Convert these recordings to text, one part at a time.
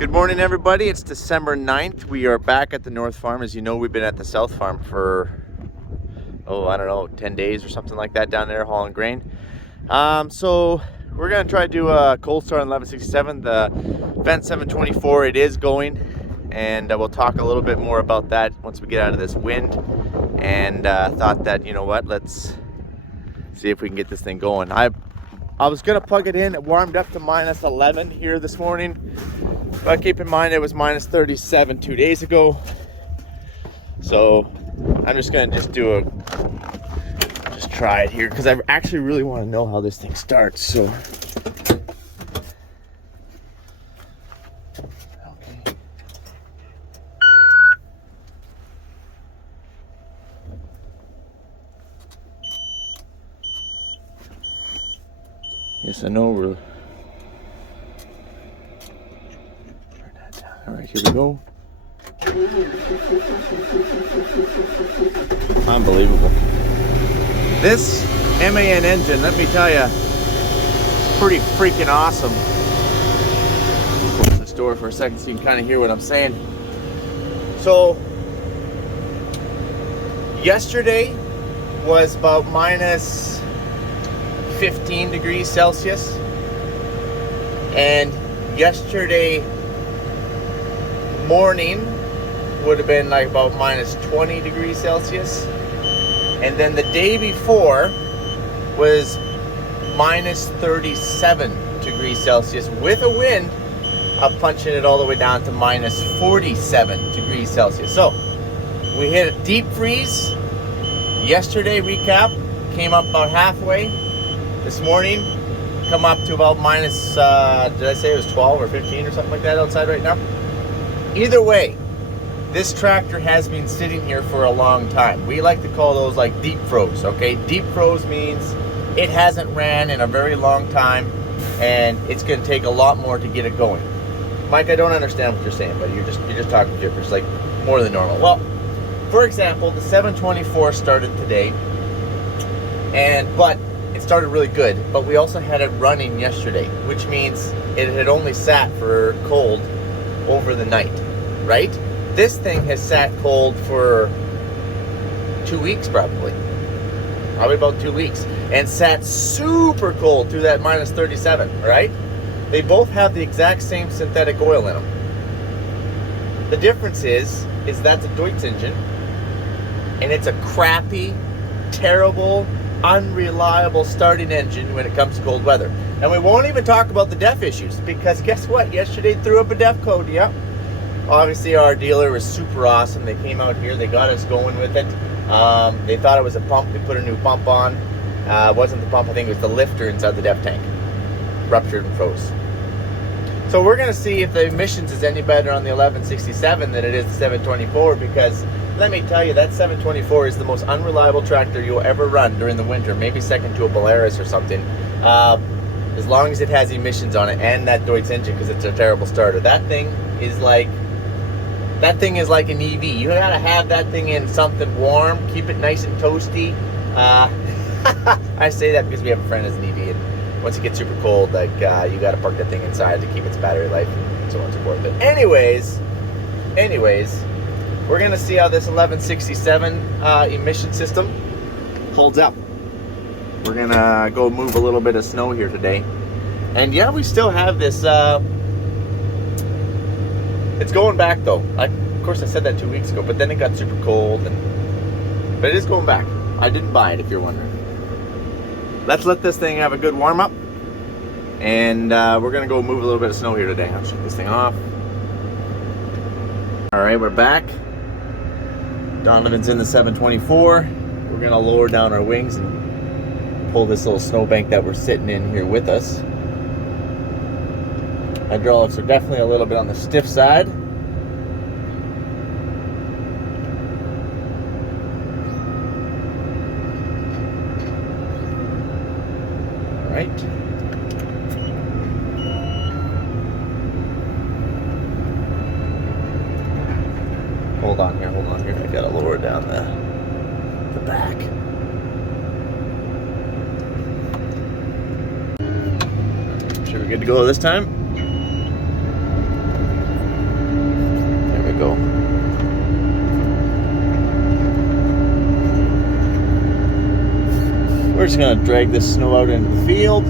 Good morning, everybody. It's December 9th. We are back at the North Farm. As you know, we've been at the South Farm for, I don't know, 10 days or something like that down there hauling grain. So we're going to try to do a cold start on 1167. The Vent 724, it is going, and we'll talk a little bit more about that once we get out of this wind. And thought that, you know what, let's see if we can get this thing going. I was going to plug it in. It warmed up to minus 11 here this morning. But keep in mind it was minus 37 2 days ago. So I'm just gonna just try it here because I actually really want to know how this thing starts. So okay. Yes, I know we're. All right, here we go. Unbelievable. This MAN engine, let me tell you, it's pretty freaking awesome. Close this door for a second so you can kind of hear what I'm saying. So, yesterday was about minus 15 degrees Celsius. And yesterday morning would have been like about minus 20 degrees Celsius, and then the day before was minus 37 degrees Celsius with a wind of punching it all the way down to minus 47 degrees Celsius. So we hit a deep freeze yesterday. Recap, came up about halfway. This morning come up to about minus did I say it was 12 or 15 or something like that outside right now? Either way, this tractor has been sitting here for a long time. We like to call those like deep froze, okay? Deep froze means it hasn't ran in a very long time, and it's going to take a lot more to get it going. Mike, I don't understand what you're saying, but you're just talking gibberish, like more than normal. Well, for example, the 724 started today, but it started really good, but we also had it running yesterday, which means it had only sat for cold over the night, right? This thing has sat cold for 2 weeks, probably about 2 weeks, and sat super cold through that minus 37, right? They both have the exact same synthetic oil in them. The difference is that's a Deutz engine, and it's a crappy, terrible, unreliable starting engine when it comes to cold weather. And we won't even talk about the DEF issues, because guess what? Yesterday threw up a DEF code. Yep. Obviously our dealer was super awesome. They came out here, they got us going with it. They thought it was a pump. They put a new pump on. It wasn't the pump, I think it was the lifter inside the DEF tank. Ruptured and froze. So we're gonna see if the emissions is any better on the 1167 than it is the 724, because let me tell you, that 724 is the most unreliable tractor you'll ever run during the winter, maybe second to a Polaris or something. As long as it has emissions on it and that Deutz engine, because it's a terrible starter. That thing is like an EV. You gotta have that thing in something warm, keep it nice and toasty. I say that because we have a friend as an EV, and once it gets super cold, like you gotta park that thing inside to keep its battery life and so on and so forth. But anyways, we're gonna see how this 1167 emission system holds up. We're gonna go move a little bit of snow here today. And yeah, we still have this, it's going back though. Of course I said that 2 weeks ago, but then it got super cold, but it is going back. I didn't buy it, if you're wondering. Let's let this thing have a good warm up. And we're gonna go move a little bit of snow here today. I'll shut this thing off. All right, we're back. Donovan's in the 724. We're gonna lower down our wings and pull this little snowbank that we're sitting in here with us. Hydraulics are definitely a little bit on the stiff side. All right. Hold on here. I gotta lower down the back. Sure we're good to go this time? just gonna drag this snow out into the field.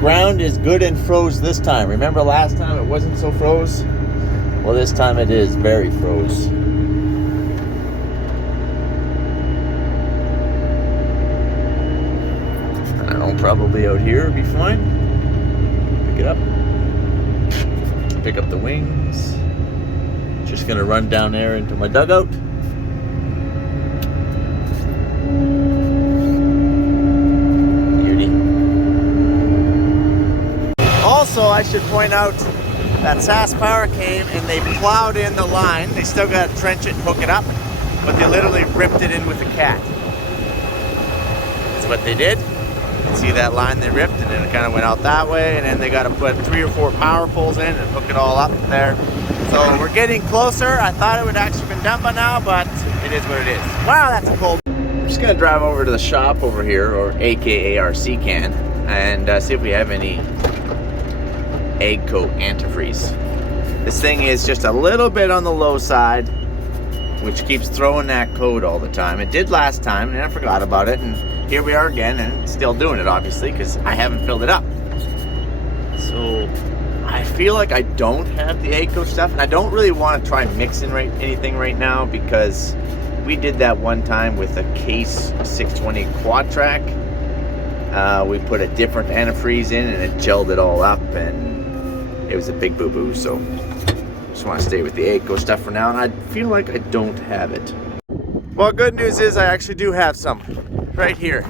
Ground is good and froze this time. Remember last time it wasn't so froze? Well, this time it is very froze. I don't know, probably out here would be fine. Pick it up. Pick up the wings. Just gonna run down there into my dugout. Beauty. Also, I should point out that SAS Power came and they plowed in the line. They still got to trench it and hook it up, but they literally ripped it in with a cat. That's what they did. See that line they ripped, and then it kind of went out that way, and then they got to put 3 or 4 power poles in and hook it all up there. So we're getting closer. I thought it would actually been done by now, but it is what it is. Wow, that's cold. I'm just gonna drive over to the shop over here, or AKA our C-can, and see if we have any egg coat antifreeze. This thing is just a little bit on the low side, which keeps throwing that code all the time. It did last time, and I forgot about it, and here we are again, and still doing it, obviously, because I haven't filled it up. So I feel like I don't have the egg coat stuff, and I don't really want to try mixing anything right now, because we did that one time with a Case 620 quad track. We put a different antifreeze in, and it gelled it all up, and it was a big boo-boo. So I just want to stay with the egg coat stuff for now, and I feel like I don't have it. Well, good news is I actually do have some right here.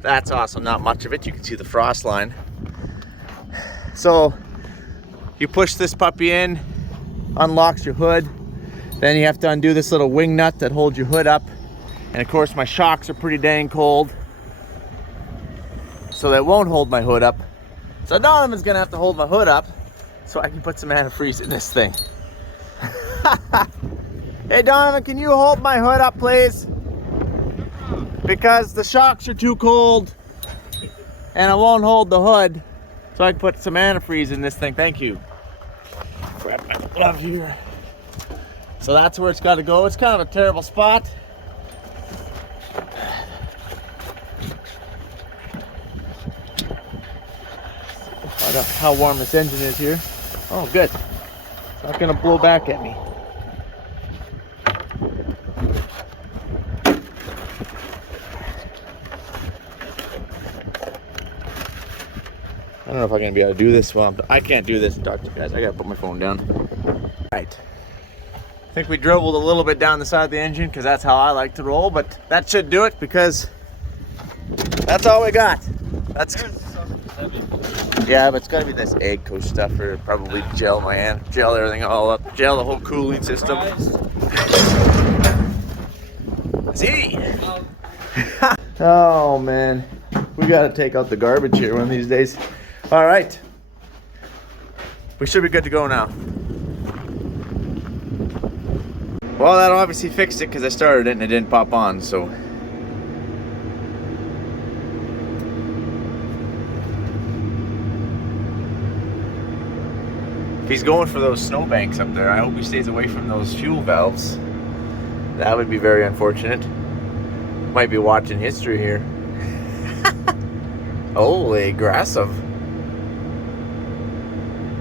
That's awesome. Not much of it. You can see the frost line. So you push this puppy in, unlocks your hood. Then you have to undo this little wing nut that holds your hood up. And of course my shocks are pretty dang cold, so that won't hold my hood up. So Donovan's gonna have to hold my hood up so I can put some antifreeze in this thing. Hey Donovan, can you hold my hood up, please? Because the shocks are too cold and I won't hold the hood, so I can put some antifreeze in this thing. Thank you. Grab my glove here. So that's where it's got to go. It's kind of a terrible spot. Find out how warm this engine is here. Oh, good. It's not going to blow back at me. I don't know if I'm going to be able to do this. Well, I can't do this and talk to you guys. I got to put my phone down. All right. I think we dribbled a little bit down the side of the engine because that's how I like to roll, but that should do it because that's all we got. That's yeah, but it's got to be this egg coat stuff or probably gel my hand, gel everything all up, gel the whole cooling system. See? Oh man, we got to take out the garbage here one of these days. All right, we should be good to go now. Well, that obviously fixed it because I started it and it didn't pop on, so. If he's going for those snowbanks up there, I hope he stays away from those fuel valves. That would be very unfortunate. Might be watching history here. Holy aggressive.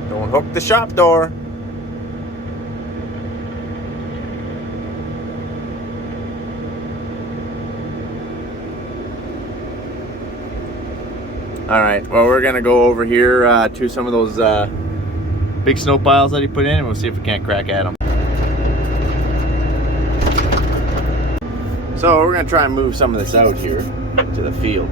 Don't hook the shop door. Alright, well we're gonna go over here to some of those big snow piles that he put in and we'll see if we can't crack at them. So we're gonna try and move some of this out here to the field.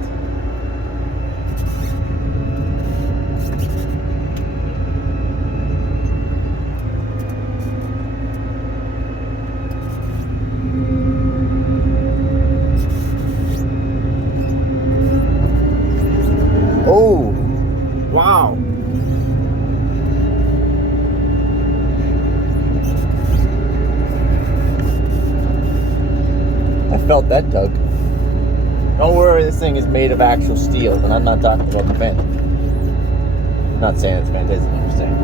Oh, wow. I felt that tug. Don't worry, this thing is made of actual steel, and I'm not talking about the vent. I'm not saying it's fantastic, I'm just saying.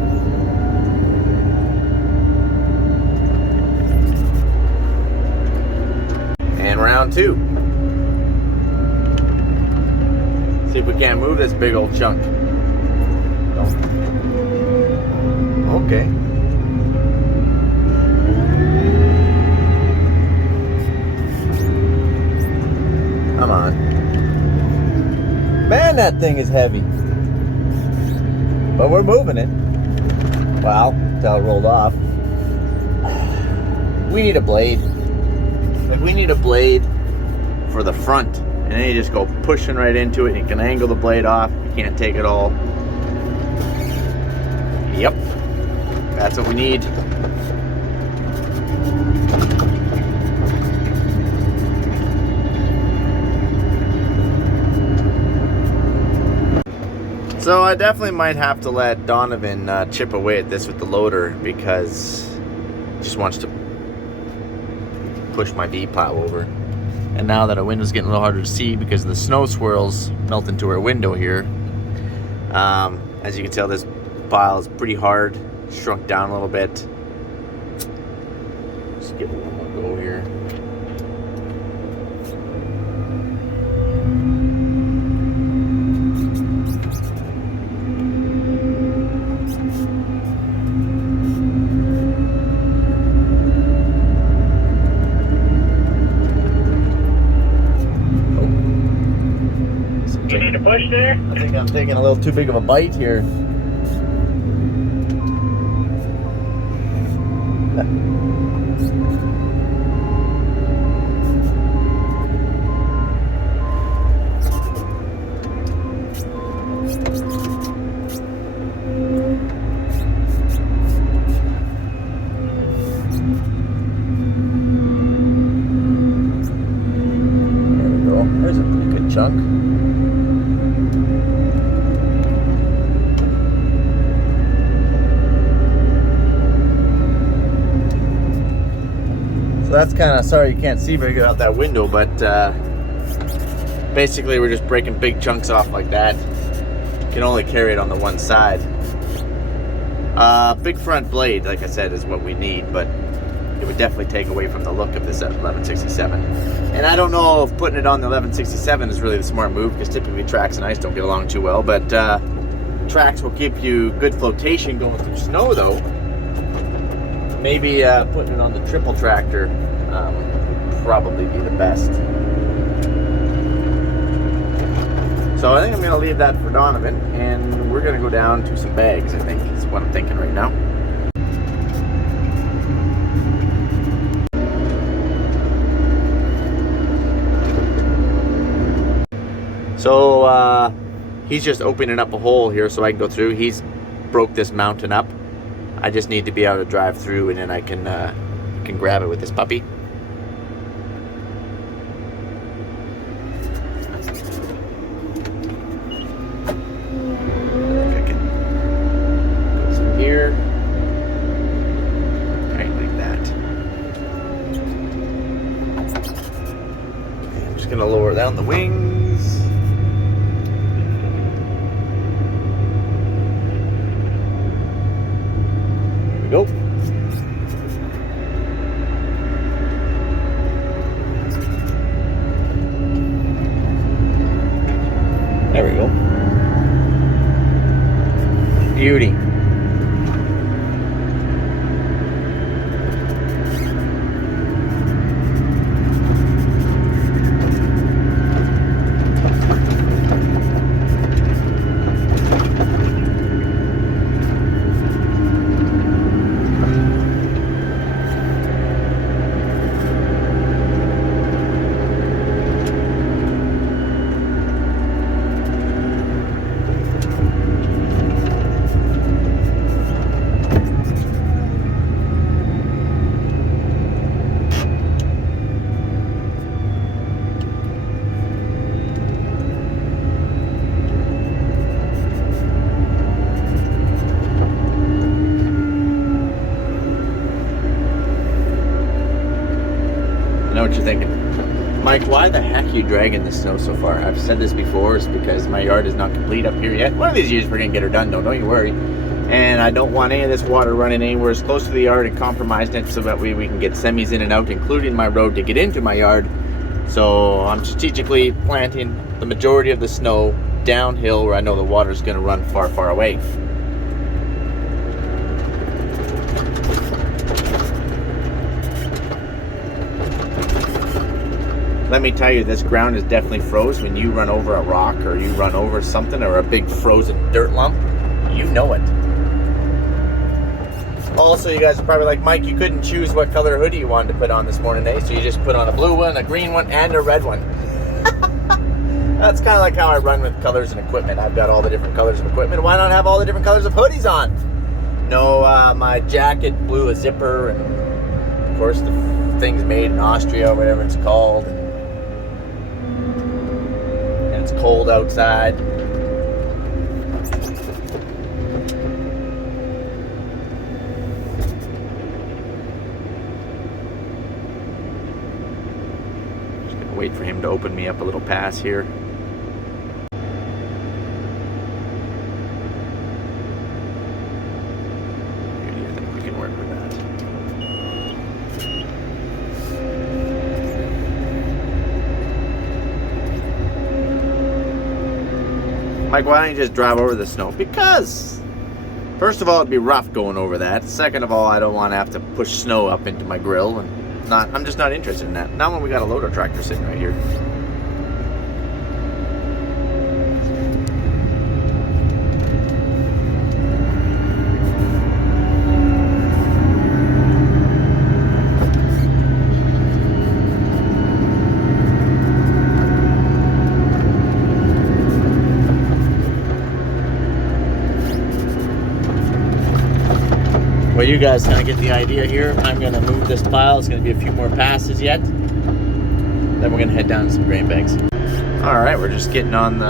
And round 2. See if we can't move this big old chunk. Okay. Come on. Man, that thing is heavy. But we're moving it. Well, until it rolled off. We need a blade. Like, we need a blade for the front. And then you just go pushing right into it. And you can angle the blade off. You can't take it all. Yep. That's what we need. So I definitely might have to let Donovan chip away at this with the loader, because he just wants to push my V-plow over. And now that our window's getting a little harder to see because the snow swirls melt into our window here, as you can tell, this pile is pretty hard, shrunk down a little bit. Just give it one more go here. You need to push there? I think I'm taking a little too big of a bite here. There we go. There's a pretty good chunk. So that's kind of, sorry you can't see very good out that window, but basically we're just breaking big chunks off like that. You can only carry it on the one side. Big front blade, like I said, is what we need, but it would definitely take away from the look of this 1167. And I don't know if putting it on the 1167 is really the smart move, because typically tracks and ice don't get along too well, but tracks will give you good flotation going through snow though. Maybe putting it on the triple tractor would probably be the best. So I think I'm going to leave that for Donovan, and we're going to go down to some bags, I think is what I'm thinking right now. So he's just opening up a hole here so I can go through. He's broke this mountain up. I just need to be able to drive through, and then I can grab it with this puppy. I think I can go through here, right like that. Okay, I'm just gonna lower down the wings. Go. There we go. Beauty. know what you're thinking. Mike, why the heck are you dragging the snow so far? I've said this before, it's because my yard is not complete up here yet. One of these years we're going to get her done, though, don't you worry. And I don't want any of this water running anywhere as close to the yard and compromising it so that we can get semis in and out, including my road to get into my yard, So I'm strategically planting the majority of the snow downhill where I know the water is going to run far, far away. Let me tell you, this ground is definitely froze. When you run over a rock or you run over something or a big frozen dirt lump, you know it. Also, you guys are probably like, Mike, you couldn't choose what color hoodie you wanted to put on this morning, eh? So you just put on a blue one, a green one, and a red one. That's kind of like how I run with colors and equipment. I've got all the different colors of equipment. Why not have all the different colors of hoodies on? No, my jacket blew a zipper, and of course the thing's made in Austria, or whatever it's called. And it's cold outside. Wait for him to open me up a little pass here. I think we can work with that. Mike, why don't you just drive over the snow? Because, first of all, it'd be rough going over that. Second of all, I don't want to have to push snow up into my grill, and I'm just not interested in that. Not when we got a loader tractor sitting right here. Well, you guys kind of get the idea here. I'm going to move this pile. It's going to be a few more passes yet. Then we're going to head down to some grain bags. All right, we're just getting on the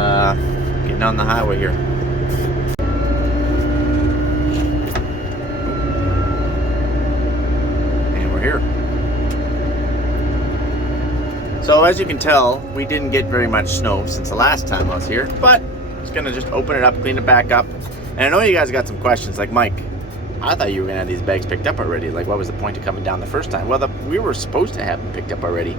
highway here. And we're here. So as you can tell, we didn't get very much snow since the last time I was here, but I'm just going to just open it up, clean it back up. And I know you guys got some questions like, Mike, I thought you were going to have these bags picked up already. Like, what was the point of coming down the first time? Well, we were supposed to have them picked up already.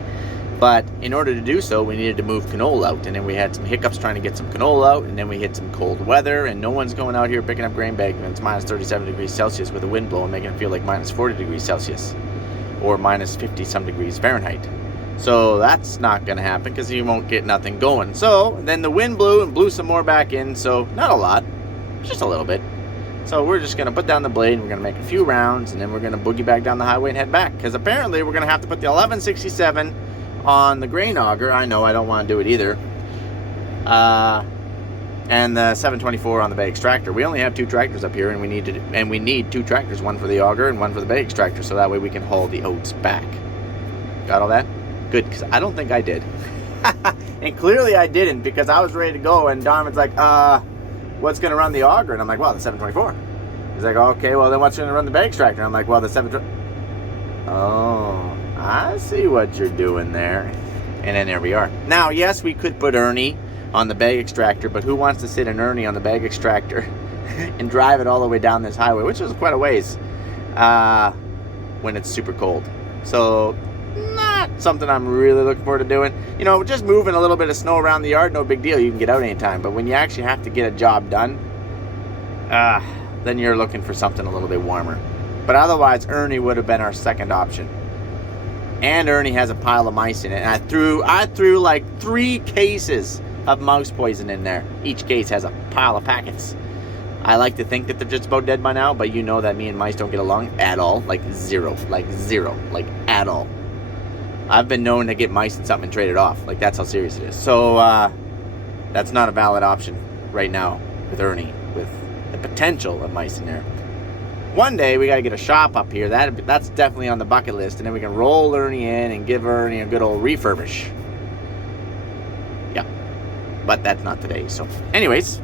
But in order to do so, we needed to move canola out. And then we had some hiccups trying to get some canola out. And then we hit some cold weather. And no one's going out here picking up grain bags when it's minus 37 degrees Celsius with a wind blowing, making it feel like minus 40 degrees Celsius. Or minus 50 some degrees Fahrenheit. So that's not going to happen because you won't get nothing going. So then the wind blew and blew some more back in. So not a lot, just a little bit. So we're just going to put down the blade, and we're going to make a few rounds, and then we're going to boogie back down the highway and head back. Because apparently we're going to have to put the 1167 on the grain auger. I know I don't want to do it either. And the 724 on the bag extractor. We only have 2 tractors up here, and we need 2 tractors, one for the auger and one for the bag extractor, so that way we can haul the oats back. Got all that? Good, because I don't think I did. And clearly I didn't, because I was ready to go, and Donovan's like, what's going to run the auger? And I'm like, well, the 724. He's like, okay, well, then what's going to run the bag extractor? And I'm like, well, the 724. Oh, I see what you're doing there. And then there we are. Now, yes, we could put Ernie on the bag extractor, but who wants to sit in Ernie on the bag extractor and drive it all the way down this highway, which is quite a ways, when it's super cold. So, not something I'm really looking forward to doing. You know, just moving a little bit of snow around the yard, no big deal. You can get out anytime. But when you actually have to get a job done, then you're looking for something a little bit warmer. But otherwise, Ernie would have been our second option. And Ernie has a pile of mice in it. And I threw like 3 cases of mouse poison in there. Each case has a pile of packets. I like to think that they're just about dead by now, but you know that me and mice don't get along at all. Like zero, like at all. I've been known to get mice in something and trade it off. Like, that's how serious it is. So, that's not a valid option right now with Ernie, with the potential of mice in there. One day, we got to get a shop up here. That's definitely on the bucket list. And then we can roll Ernie in and give Ernie a good old refurbish. Yeah. But that's not today. So, anyways.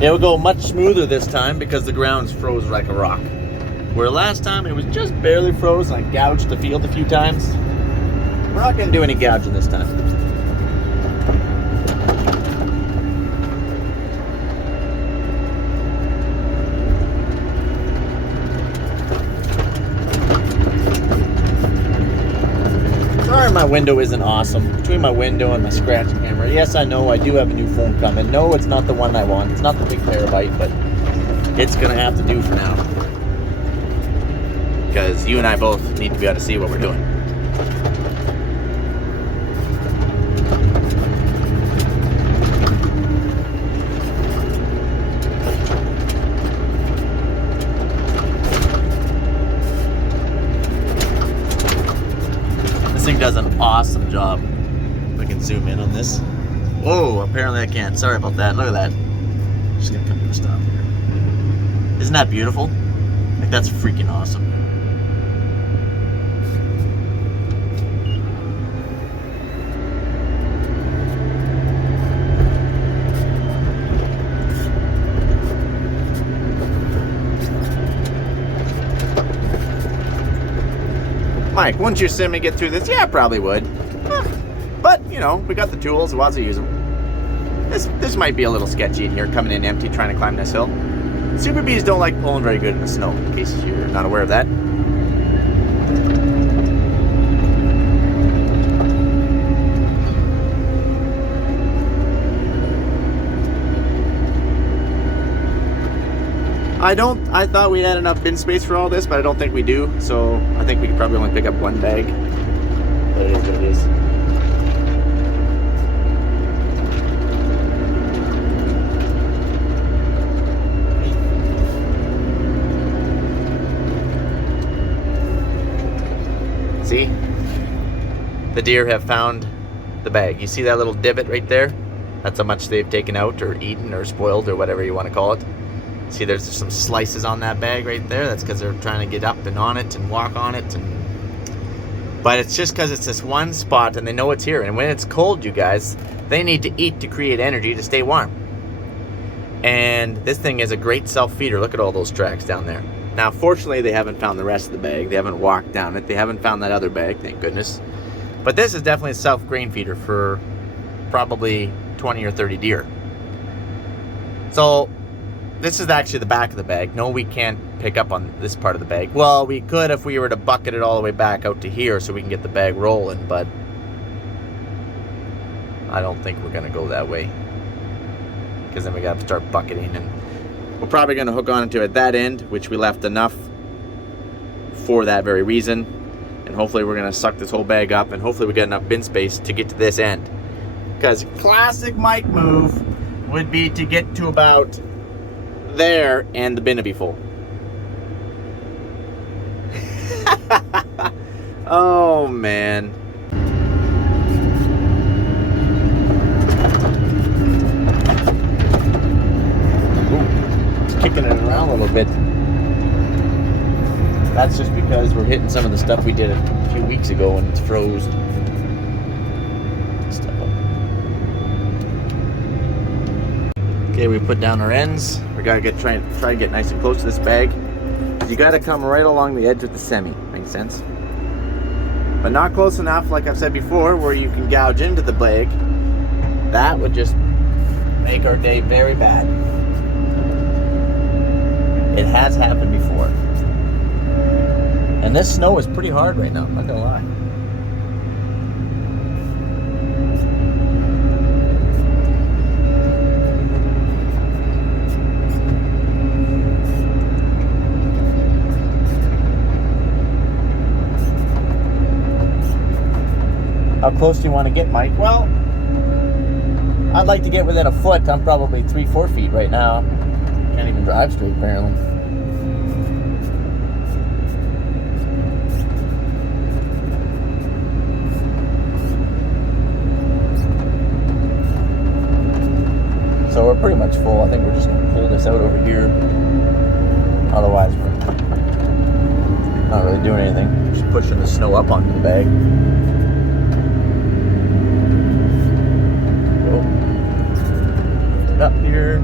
It will go much smoother this time because the ground's froze like a rock. Where last time it was just barely froze and I gouged the field a few times. We're not going to do any gouging this time. Sorry my window isn't awesome. Between my window and my scratching camera. Yes, I know I do have a new phone coming. No, it's not the one I want. It's not the big terabyte, but it's going to have to do for now. Because you and I both need to be able to see what we're doing. This thing does an awesome job. If I can zoom in on this. Whoa, apparently I can't. Sorry about that. Look at that. Just gonna come to a stop here. Isn't that beautiful? Like, that's freaking awesome. Mike, wouldn't your semi get through this? Yeah, probably would. But, you know, we got the tools, we want to use them. This might be a little sketchy in here, coming in empty, trying to climb this hill. Super Bees don't like pulling very good in the snow, in case you're not aware of that. I thought we had enough bin space for all this, but I don't think we do. So I think we could probably only pick up one bag. But it is what it is. See? The deer have found the bag. You see that little divot right there? That's how much they've taken out or eaten or spoiled or whatever you want to call it. See, there's some slices on that bag right there. That's because they're trying to get up and on it and walk on it. But it's just because it's this one spot and they know it's here. And when it's cold, you guys, they need to eat to create energy to stay warm. And this thing is a great self-feeder. Look at all those tracks down there. Now, fortunately, they haven't found the rest of the bag. They haven't walked down it. They haven't found that other bag, thank goodness. But this is definitely a self-grain feeder for probably 20 or 30 deer. So this is actually the back of the bag. No, we can't pick up on this part of the bag. Well, we could if we were to bucket it all the way back out to here so we can get the bag rolling, but I don't think we're gonna go that way. Because then we gotta start bucketing, and we're probably gonna hook on to at that end, which we left enough for that very reason. And hopefully we're gonna suck this whole bag up, and hopefully we get enough bin space to get to this end. Because classic Mike move would be to get to about there and the bin to be full. Oh man. Ooh, it's kicking it around a little bit. That's just because we're hitting some of the stuff we did a few weeks ago when it's froze. Step up. Okay, we put down our ends. We gotta try to get nice and close to this bag. You gotta come right along the edge with the semi. Makes sense? But not close enough, like I've said before, where you can gouge into the bag. That would just make our day very bad. It has happened before. And this snow is pretty hard right now, I'm not gonna lie. How close do you want to get, Mike? Well, I'd like to get within a foot. I'm probably 3-4 feet right now. Can't even drive straight, apparently. So we're pretty much full. I think we're just going to pull this out over here. Otherwise, we're not really doing anything. Just pushing the snow up onto the bag. Up here.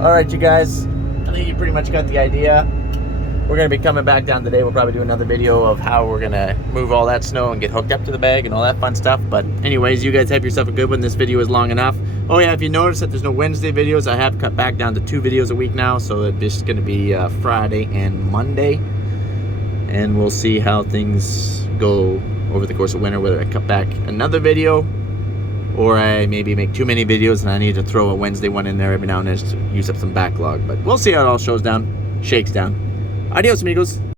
Alright, you guys, I think you pretty much got the idea. We're going to be coming back down today. We'll probably do another video of how we're going to move all that snow and get hooked up to the bag and all that fun stuff. But anyways, you guys have yourself a good one. This video is long enough. Oh yeah, if you notice that there's no Wednesday videos, I have cut back down to 2 videos a week now. So it's just going to be Friday and Monday. and we'll see how things go over the course of winter, whether I cut back another video or I maybe make too many videos and I need to throw a Wednesday one in there every now and then to use up some backlog. But we'll see how it all shakes down. Adios, amigos.